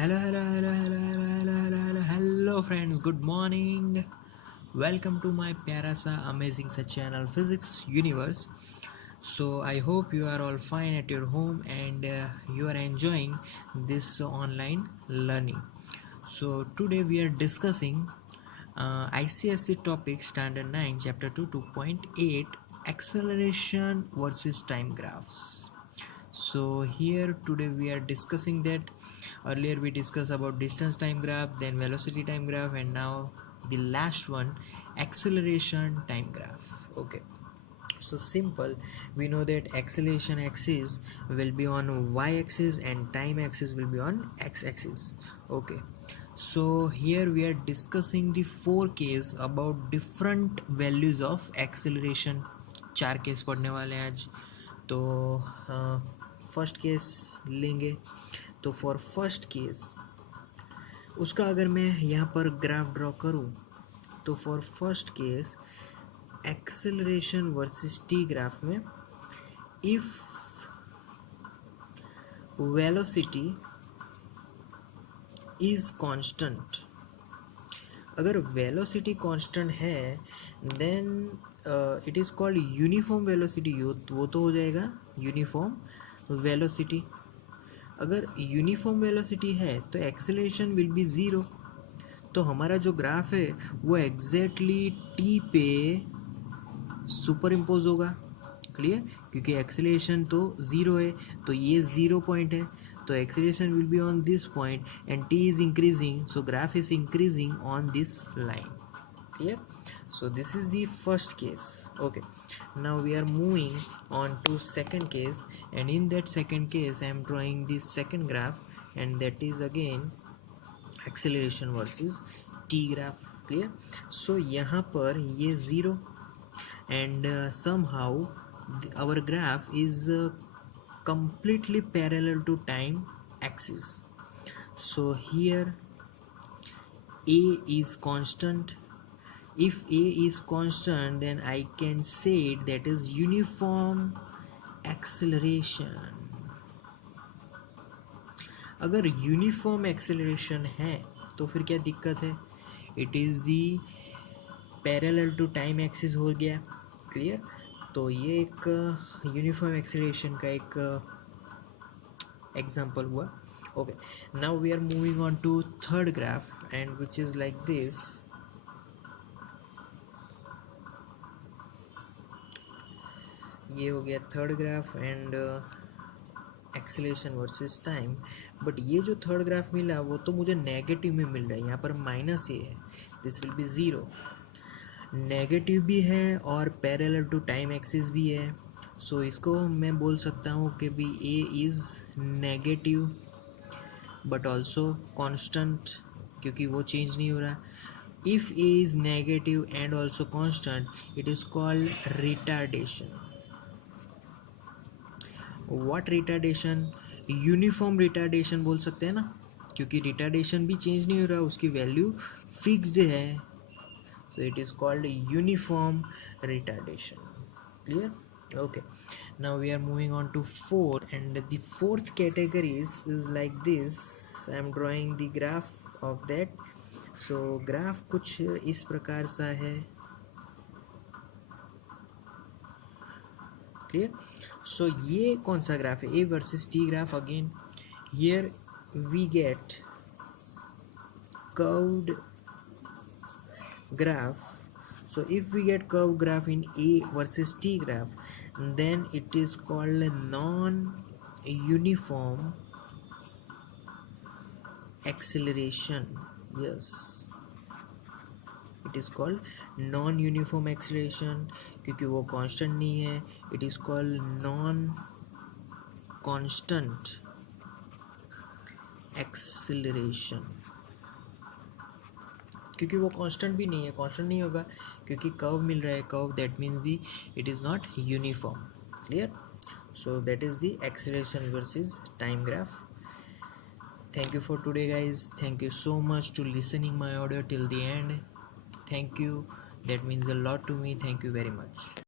Hello friends, good morning. Welcome to my प्यारा सा amazing सा channel Physics Universe. So I hope you are all fine at your home and you are enjoying this online learning. So today we are discussing ICSE topic standard 9 chapter 2 2.8 acceleration versus time graphs. So here today we are discussing that. Earlier we discussed about distance time graph, then velocity time graph, and now the last one, acceleration time graph. Okay, so simple. We know that acceleration axis will be on y axis and time axis will be on x axis. Okay, so here we are discussing the four case about different values of acceleration. चार केस पढ़ने वाले हैं आज. तो first case लेंगे. तो for first case उसका अगर मैं यहाँ पर ग्राफ ड्रॉ करूँ तो for first case acceleration versus T graph में इफ वेलोसिटी इज कांस्टेंट, अगर वेलोसिटी कांस्टेंट है then it is called uniform velocity. वो तो हो जाएगा यूनिफॉर्म वेलोसिटी. अगर यूनिफॉर्म वेलोसिटी है तो एक्सेलरेशन विल बी ज़ीरो. तो हमारा जो ग्राफ है वो एग्जैक्टली टी पे सुपर इम्पोज होगा. क्लियर? क्योंकि एक्सेलरेशन तो ज़ीरो है तो ये ज़ीरो पॉइंट है, तो acceleration will be on this point and T is increasing, so graph is increasing on this line. Clear? So this is the first case. Okay, now we are moving on to second case, and in that second case I am drawing the second graph, and that is again acceleration versus t graph. Clear? So यहाँ पर ये zero and somehow our graph is completely parallel to time axis. So here a is constant. If a is constant then I can say that is uniform acceleration. अगर uniform acceleration है तो फिर क्या दिक्कत है? It is the parallel to time axis हो गया. क्लियर? तो ये एक यूनिफॉर्म एक्सेलरेशन का एक एग्जांपल हुआ. Okay, now we are moving on to third graph and which is like this. ये हो गया third graph and acceleration versus time. But ये जो थर्ड ग्राफ मिला वो तो मुझे नेगेटिव में मिल रहा है. यहाँ पर माइनस ए है, this will be zero. Negative भी है और पैरेलल टू टाइम एक्सिस भी है. सो इसको मैं बोल सकता हूँ कि भी A is negative but also constant, क्योंकि वो चेंज नहीं हो रहा. If A is negative and also constant it is called retardation. What retardation? Uniform retardation बोल सकते हैं ना, क्योंकि रिटार्डेशन भी चेंज नहीं हो रहा, उसकी वैल्यू फिक्स्ड है. So it is called uniform retardation. Clear? okay, now we are moving on to 4 and the fourth category is like this. I am drawing the graph of that. so graph कुछ इस प्रकार सा है. क्लियर? सो ये कौन सा graph है? A versus T graph. Again here we get curved graph. So if we get curve graph in A versus T graph, then it is called a non-uniform acceleration. Yes, it is called non-uniform acceleration क्योंकि वो constant नहीं है. It is called non-constant acceleration क्योंकि वो कांस्टेंट भी नहीं है. कांस्टेंट नहीं होगा क्योंकि कर्व मिल रहा है. Curve that means the it is not uniform. Clear? So that is the acceleration versus time graph. Thank you for today guys. Thank you so much to listening my audio till the end. Thank you, that means a lot to me. Thank you very much.